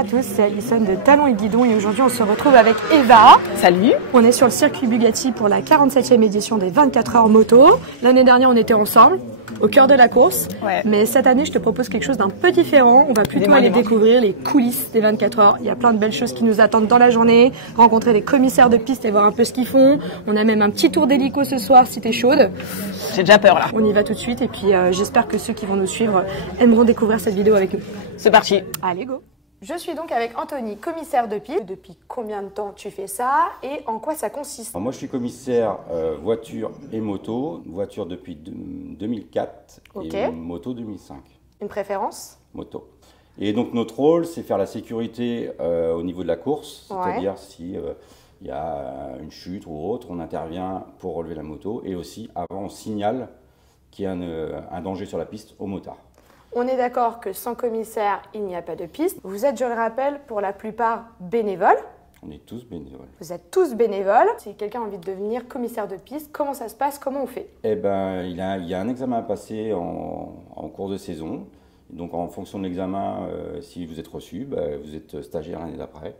à tous, c'est Alison de Talons et Guidons et aujourd'hui on se retrouve avec Eva. Salut. On est sur le circuit Bugatti pour la 47e édition des 24 heures moto. L'année dernière on était ensemble, au cœur de la course. Ouais. Mais cette année je te propose quelque chose d'un peu différent. On va plutôt aller découvrir les coulisses des 24 heures. Il y a plein de belles choses qui nous attendent dans la journée. Rencontrer des commissaires de piste et voir un peu ce qu'ils font. On a même un petit tour d'hélico ce soir si t'es chaude. J'ai déjà peur là. On y va tout de suite et puis j'espère que ceux qui vont nous suivre aimeront découvrir cette vidéo avec nous. C'est parti. Allez, go. Je suis donc avec Anthony, commissaire de piste. Depuis combien de temps tu fais ça et en quoi ça consiste? Alors moi je suis commissaire voiture et moto. Voiture depuis 2004 et moto 2005. Une préférence? Moto. Et donc notre rôle c'est faire la sécurité au niveau de la course. C'est-à-dire si il y a une chute ou autre, on intervient pour relever la moto. Et aussi avant on signale qu'il y a un danger sur la piste aux motards. On est d'accord que sans commissaire, il n'y a pas de piste. Vous êtes, je le rappelle, pour la plupart bénévoles. On est tous bénévoles. Vous êtes tous bénévoles. Si quelqu'un a envie de devenir commissaire de piste, comment ça se passe? Comment on fait? Eh ben, il y a un examen à passer en cours de saison. Donc en fonction de l'examen, si vous êtes reçu, vous êtes stagiaire l'année d'après.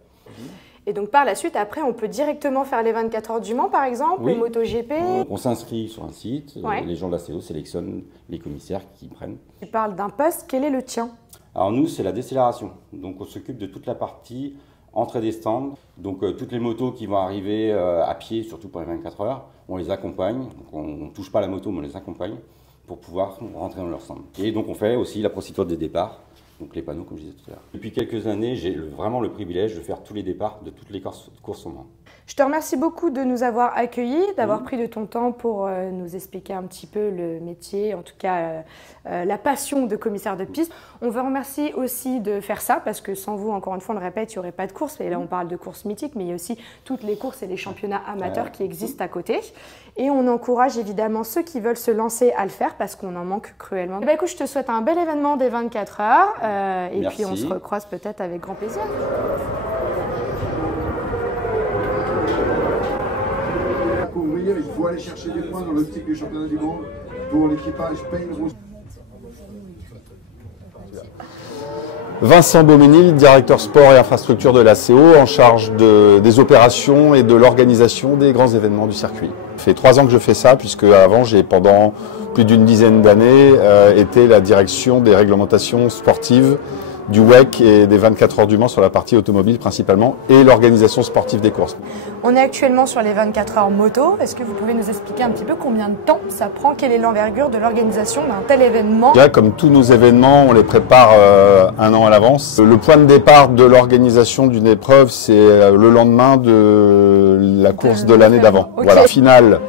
Et donc par la suite, après, on peut directement faire les 24 heures du Mans, par exemple, ou MotoGP. On s'inscrit sur un site, les gens de la CO sélectionnent les commissaires qui prennent. Tu parles d'un poste, quel est le tien? Alors nous, c'est la décélération. Donc on s'occupe de toute la partie entrée des stands. Donc toutes les motos qui vont arriver à pied, surtout pour les 24 heures, on les accompagne. Donc, on ne touche pas la moto, mais on les accompagne pour pouvoir rentrer dans leur stand. Et donc on fait aussi la procédure des départs. Donc les panneaux, comme je disais tout à l'heure. Depuis quelques années, j'ai vraiment le privilège de faire tous les départs de toutes les courses au Mans. Je te remercie beaucoup de nous avoir accueillis, d'avoir pris de ton temps pour nous expliquer un petit peu le métier, en tout cas la passion de commissaire de piste. On vous remercie aussi de faire ça, parce que sans vous, encore une fois, on le répète, il n'y aurait pas de course. Et là, on parle de courses mythiques, mais il y a aussi toutes les courses et les championnats amateurs qui existent à côté. Et on encourage évidemment ceux qui veulent se lancer à le faire, parce qu'on en manque cruellement. Et écoute, je te souhaite un bel événement des 24 heures. Et puis on se recroise peut-être avec grand plaisir. Il faut aller chercher des points dans l'optique du championnat du monde pour l'équipage Payne-Rousse. Vincent Beauménil, directeur sport et infrastructure de la CO, en charge des opérations et de l'organisation des grands événements du circuit. Ça fait 3 ans que je fais ça, puisque avant j'ai pendant plus d'une dizaine d'années été la direction des réglementations sportives du WEC et des 24 heures du Mans sur la partie automobile principalement et l'organisation sportive des courses. On est actuellement sur les 24 heures moto. Est-ce que vous pouvez nous expliquer un petit peu combien de temps ça prend? Quelle est l'envergure de l'organisation d'un tel événement? Déjà, comme tous nos événements, on les prépare 1 an à l'avance. Le point de départ de l'organisation d'une épreuve, c'est le lendemain de la course de l'année d'avant. Voilà, finale.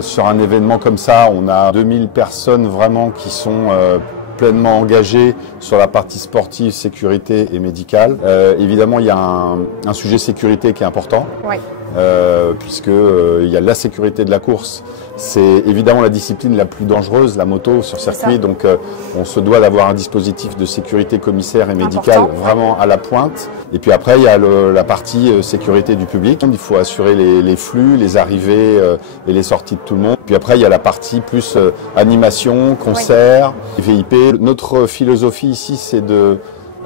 Sur un événement comme ça, on a 2000 personnes vraiment qui sont pleinement engagés sur la partie sportive, sécurité et médicale. Évidemment, il y a un sujet sécurité qui est important, puisque il y a la sécurité de la course. C'est évidemment la discipline la plus dangereuse, la moto sur circuit, donc on se doit d'avoir un dispositif de sécurité commissaire et médical vraiment à la pointe. Et puis après, il y a la partie sécurité du public. Il faut assurer les flux, les arrivées et les sorties de tout le monde. Puis après, il y a la partie plus animation, concert, VIP. Notre philosophie ici, c'est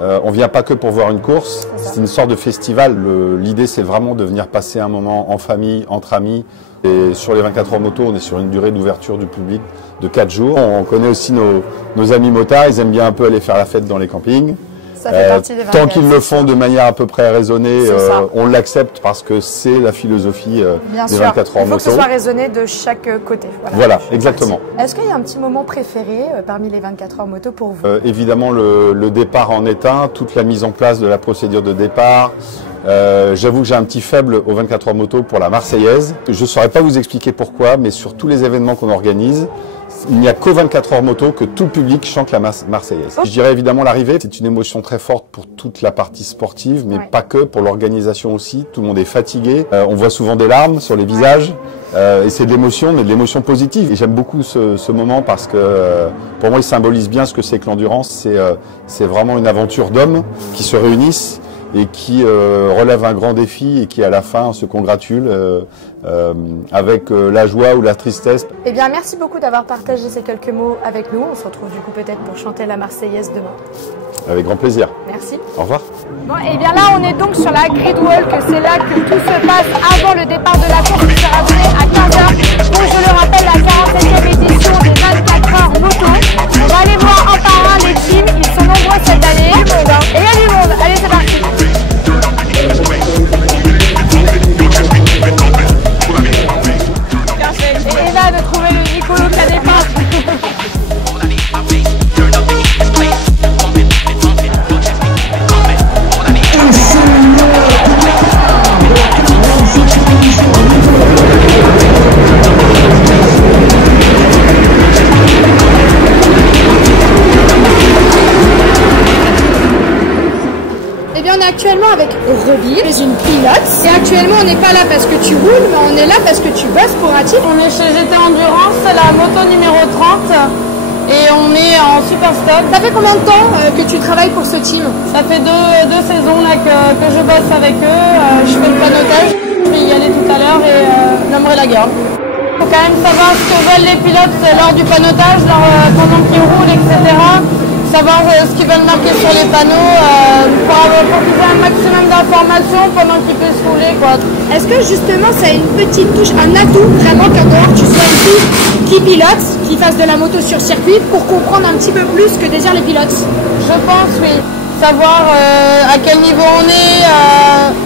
on vient pas que pour voir une course, c'est une sorte de festival. L'idée, c'est vraiment de venir passer un moment en famille, entre amis. Et sur les 24 heures moto, on est sur une durée d'ouverture du public de 4 jours. On connaît aussi nos amis motards, ils aiment bien un peu aller faire la fête dans les campings. Ça fait partie des tant qu'ils le font de manière à peu près raisonnée, on l'accepte parce que c'est la philosophie des 24 heures moto. Il faut que ce soit raisonné de chaque côté. Voilà, exactement. Est-ce qu'il y a un petit moment préféré parmi les 24 heures moto pour vous? Évidemment, le départ en est un, toute la mise en place de la procédure de départ. J'avoue que j'ai un petit faible aux 24 heures moto pour la Marseillaise. Je ne saurais pas vous expliquer pourquoi, mais sur tous les événements qu'on organise, il n'y a qu'aux 24 heures moto que tout le public chante la Marseillaise. Je dirais évidemment l'arrivée, c'est une émotion très forte pour toute la partie sportive, mais pas que, pour l'organisation aussi. Tout le monde est fatigué, on voit souvent des larmes sur les visages, et c'est de l'émotion, mais de l'émotion positive. Et j'aime beaucoup ce moment parce que pour moi il symbolise bien ce que c'est que l'endurance. C'est vraiment une aventure d'hommes qui se réunissent et qui relève un grand défi et qui à la fin se congratule avec la joie ou la tristesse. Eh bien, merci beaucoup d'avoir partagé ces quelques mots avec nous. On se retrouve du coup peut-être pour chanter la Marseillaise demain. Avec grand plaisir. Merci. Au revoir. Bon, et bien là, on est donc sur la grid walk. C'est là que tout se passe avant le départ de la course qui sera donnée à 15h. Donc, je le rappelle, la 47e édition des 24 heures moto. On va aller voir un par un les teams. Ils sont nombreux cette année. Et il y a du monde. Allez, c'est parti. Et Eva de trouver le Nicolo qui a des pattes. Eh bien, on est actuellement avec Roby, une pilote. Et actuellement, on n'est pas là parce que tu roules, mais on est là parce que tu bosses pour un team. On est chez GT Endurance, c'est la moto numéro 30. Et on est en super stock. Ça fait combien de temps que tu travailles pour ce team? Ça fait deux saisons là, que je bosse avec eux. Je fais le panotage. Je vais y aller tout à l'heure et j'aimerais la garde. Il faut quand même savoir ce que veulent les pilotes lors du panotage, pendant qu'ils roulent, etc. Savoir ce qu'ils veulent marquer sur les panneaux pour qu'ils aient un maximum d'informations pendant qu'ils puissent rouler, quoi. Est-ce que justement ça a une petite touche, un atout vraiment qu'en dehors tu sois une fille qui pilote, qui fasse de la moto sur circuit pour comprendre un petit peu plus que désirent les pilotes? Je pense, oui. Savoir à quel niveau on est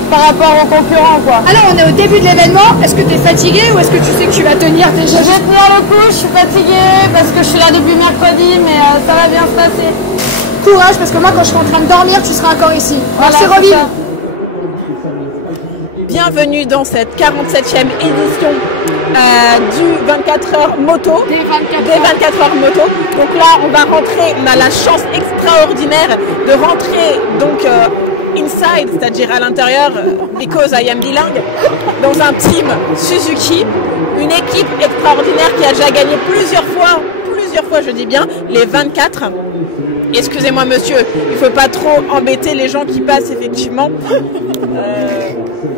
par rapport aux concurrents, quoi. Alors on est au début de l'événement, est-ce que tu es fatigué ou est-ce que tu sais que tu vas tenir déjà? Je vais tenir le coup, je suis fatiguée parce que je suis là depuis mercredi, mais ça va bien se passer. Courage, parce que moi quand je suis en train de dormir, tu seras encore ici. Merci Robin. Bienvenue dans cette 47e édition du 24 heures moto. Des 24 heures moto. Donc là, on va rentrer, on a la chance extraordinaire de rentrer donc inside, c'est-à-dire à l'intérieur, because I am bilingue, dans un team Suzuki, une équipe extraordinaire qui a déjà gagné plusieurs fois je dis bien, les 24. Excusez-moi monsieur, il ne faut pas trop embêter les gens qui passent effectivement.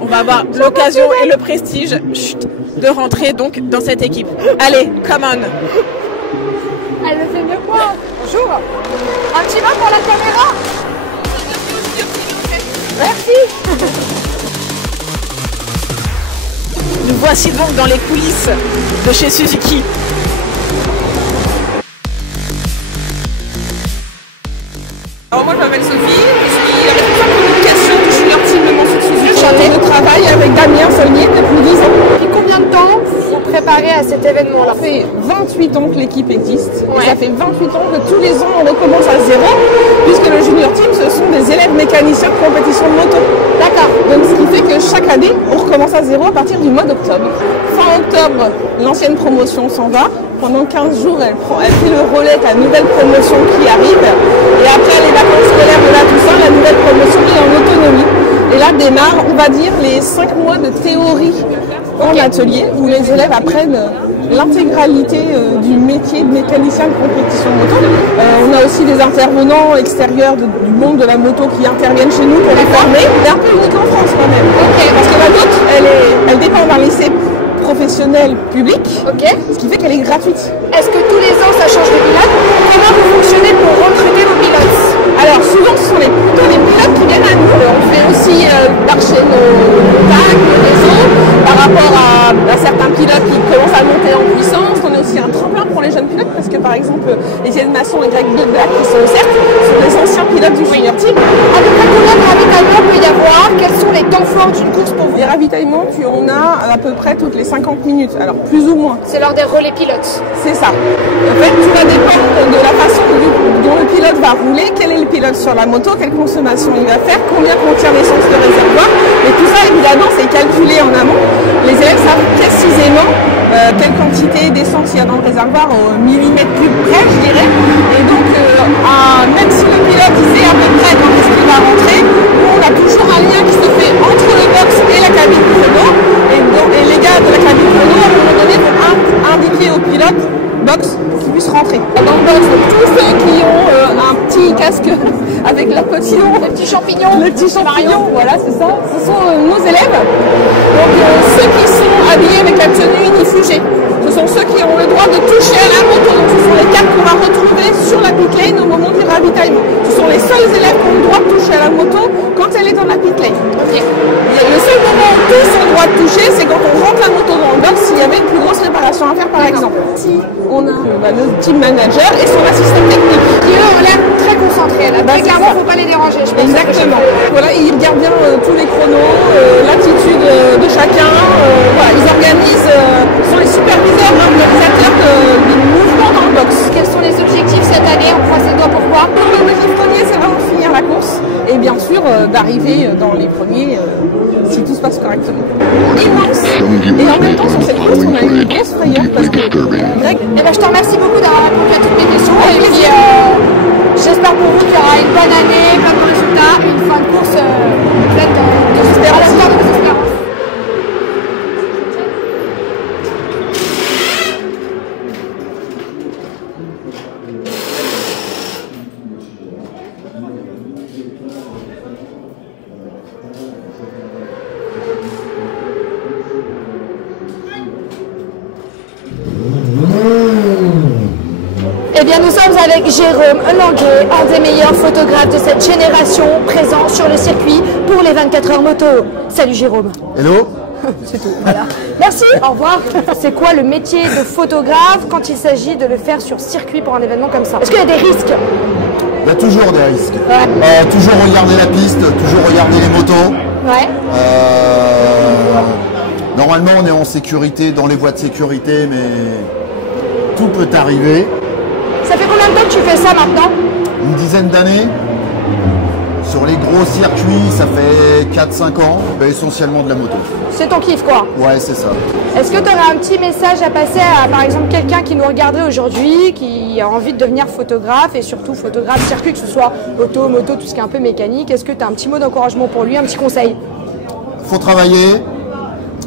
On va avoir l'occasion et le prestige de rentrer donc dans cette équipe. Allez, come on. Elle le fait mieux que moi. Bonjour. Un petit mot pour la caméra. Merci. Nous voici donc dans les coulisses de chez Suzuki. Alors moi je m'appelle Sophie, je suis la responsable communication du junior team de Mansour Suzuki. Je travaille avec Damien Saulnier depuis 10 ans. Depuis combien de temps vous préparez à cet événement-là? Ça fait 28 ans que l'équipe existe. Ouais. Et ça fait 28 ans que tous les ans on recommence à zéro, puisque le junior team ce sont des élèves mécaniciens de compétition de moto. D'accord. Donc ce qui fait que chaque année on recommence à zéro à partir du mois d'octobre. Fin octobre, l'ancienne promotion s'en va. Pendant 15 jours, elle fait le relais de la nouvelle promotion qui arrive. Et après les vacances scolaires de là, tout ça, la nouvelle promotion est en autonomie. Et là démarre, on va dire, les 5 mois de théorie en atelier, où les élèves apprennent l'intégralité du métier de mécanicien de compétition moto. On a aussi des intervenants extérieurs du monde de la moto qui interviennent chez nous pour les former. C'est un peu unique en France quand même. Parce que la nôtre, elle dépend d'un lycée professionnelle publique, ce qui fait qu'elle est gratuite. Est-ce que tous les ans ça change de pilote? Comment vous fonctionnez pour recruter vos pilotes? Alors souvent ce sont plutôt les pilotes qui viennent à nous. On fait aussi marcher nos tags, nos réseaux par rapport à certains pilotes qui commencent à monter en puissance. On est aussi un tremplin pour les jeunes pilotes parce que par exemple Étienne Masson et Greg Black qui sont au CERT sont des anciens pilotes du junior team. À peu près combien de ravitaillements peut y avoir? Quels sont les temps forts d'une course pour vous? Les ravitaillements, on a à peu près toutes les 50 minutes, alors plus ou moins. C'est lors des relais pilotes. C'est ça. En fait, tout va dépendre de la façon dont le pilote va rouler, quel est le pilote sur la moto, quelle consommation il va faire, combien contient l'essence de réservoir. Et tout ça, évidemment, c'est calculé en amont. Les élèves savent précisément quelle quantité d'essence il y a dans le réservoir au millimètre cube près, je dirais. Et donc, même si le pilote sait à peu près quand est-ce qu'il va rentrer, on a toujours un lien qui se fait entre le box et la cabine chrono. Et les gars de la cabine chrono, à un moment donné, vont indiquer au pilote box pour qu'il puisse rentrer. Dans le box, tous ceux qui ont un petit casque avec leur petit nom, petits champignons. Les petits champignons, voilà, c'est ça. Ce sont nos élèves. Donc ceux qui sont habillés avec la tenue unifugée. Ce sont ceux qui ont le droit de toucher à la moto. Donc ce sont les cartes qu'on va retrouver sur la pit lane au moment du ravitaillement. Ce sont les seuls élèves qui ont le droit de toucher à la moto quand elle est dans la pit lane. Okay. Le seul moment où tous ont le droit de toucher, c'est quand on rentre la moto dans le box s'il y avait une plus grosse réparation à faire par exemple. Si on a le team manager et son assistant technique. Qui eux ont l'air très concentrés. Là. Très clairement, il ne faut pas les déranger. Je pense. Exactement. Voilà, ils regardent bien tous les chronos, l'attitude de chacun. Voilà, ils organisent, sont les superviseurs, organisateurs du mouvement dans le box. Quels sont les objectifs cette année? On croise les doigts pour quoi? L'objectif premier, c'est vraiment de finir la course et bien sûr d'arriver dans les premiers si tout se passe correctement. Immense. Et en même temps, sur cette course, on a eu une grosse frayeur parce que Greg, je te remercie beaucoup d'avoir répondu à toutes mes questions. Et puis, j'espère pour vous qu'il y aura une bonne année, plein de résultats et une fin de course pleine d'espérance. Eh bien, nous sommes avec Jérôme Languet, un des meilleurs photographes de cette génération, présent sur le circuit pour les 24 heures moto. Salut Jérôme. Hello. C'est tout, voilà. Merci, au revoir. C'est quoi le métier de photographe quand il s'agit de le faire sur circuit pour un événement comme ça? Est-ce qu'il y a des risques? Il y a toujours des risques. Ouais. Toujours regarder la piste, toujours regarder les motos. Ouais. Normalement, on est en sécurité, dans les voies de sécurité, mais tout peut arriver. Ça fait combien de temps que tu fais ça maintenant? Une dizaine d'années. Sur les gros circuits, ça fait 4-5 ans, essentiellement de la moto. C'est ton kiff quoi? Ouais, c'est ça. Est-ce que tu aurais un petit message à passer à, par exemple, quelqu'un qui nous regardait aujourd'hui, qui a envie de devenir photographe et surtout photographe circuit, que ce soit auto, moto, tout ce qui est un peu mécanique? Est-ce que tu as un petit mot d'encouragement pour lui, un petit conseil? Faut travailler,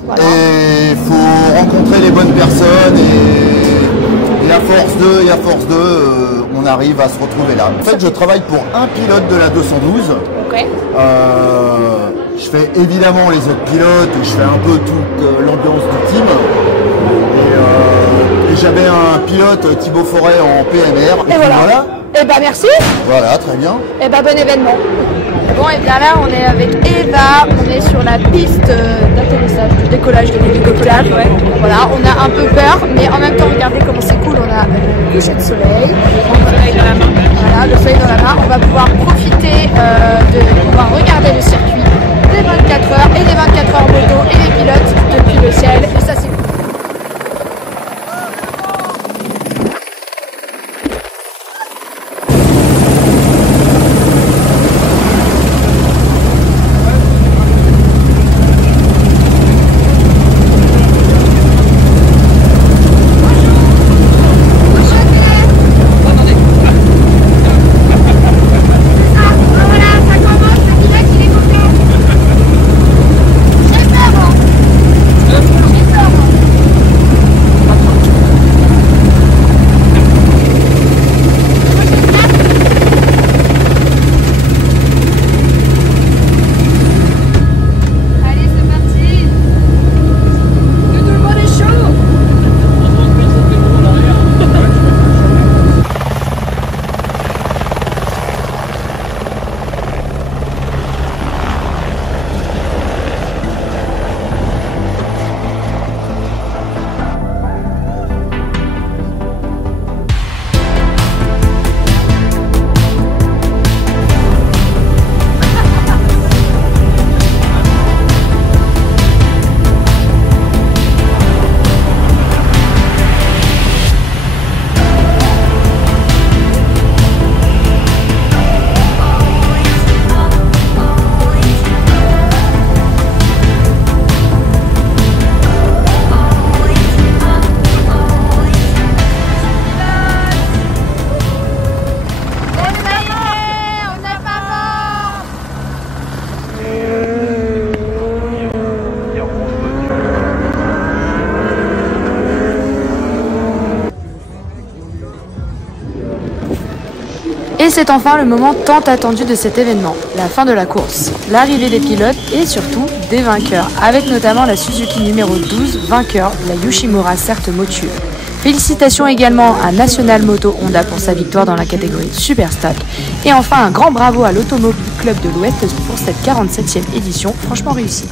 voilà. Et faut rencontrer les bonnes personnes et à force de, on arrive à se retrouver là. En fait, je travaille pour un pilote de la 212. Ok. Je fais évidemment les autres pilotes et je fais un peu toute l'ambiance du team. Et j'avais un pilote, Thibaut Forêt, en PMR. Et voilà. Et bah merci. Voilà, très bien. Et bah bon événement. Bon, et bien là, on est avec Eva, on est sur la piste d'atterrissage, de décollage de l'hélicoptère. Ouais. Voilà, on a un peu peur, mais en même temps, regardez comment c'est cool. On a le coucher de soleil, le soleil dans la main. Voilà, le soleil dans la main. On va pouvoir profiter de pouvoir regarder le circuit des 24 heures et des 24 heures moto et les pilotes depuis le ciel. Et ça, c'est cool. Voilà, ça commence. c'est enfin le moment tant attendu de cet événement, la fin de la course, l'arrivée des pilotes et surtout des vainqueurs, avec notamment la Suzuki numéro 12, vainqueur, la Yoshimura Cert Motul. Félicitations également à National Moto Honda pour sa victoire dans la catégorie Super Stock. Et enfin un grand bravo à l'Automobile Club de l'Ouest pour cette 47e édition, franchement réussie.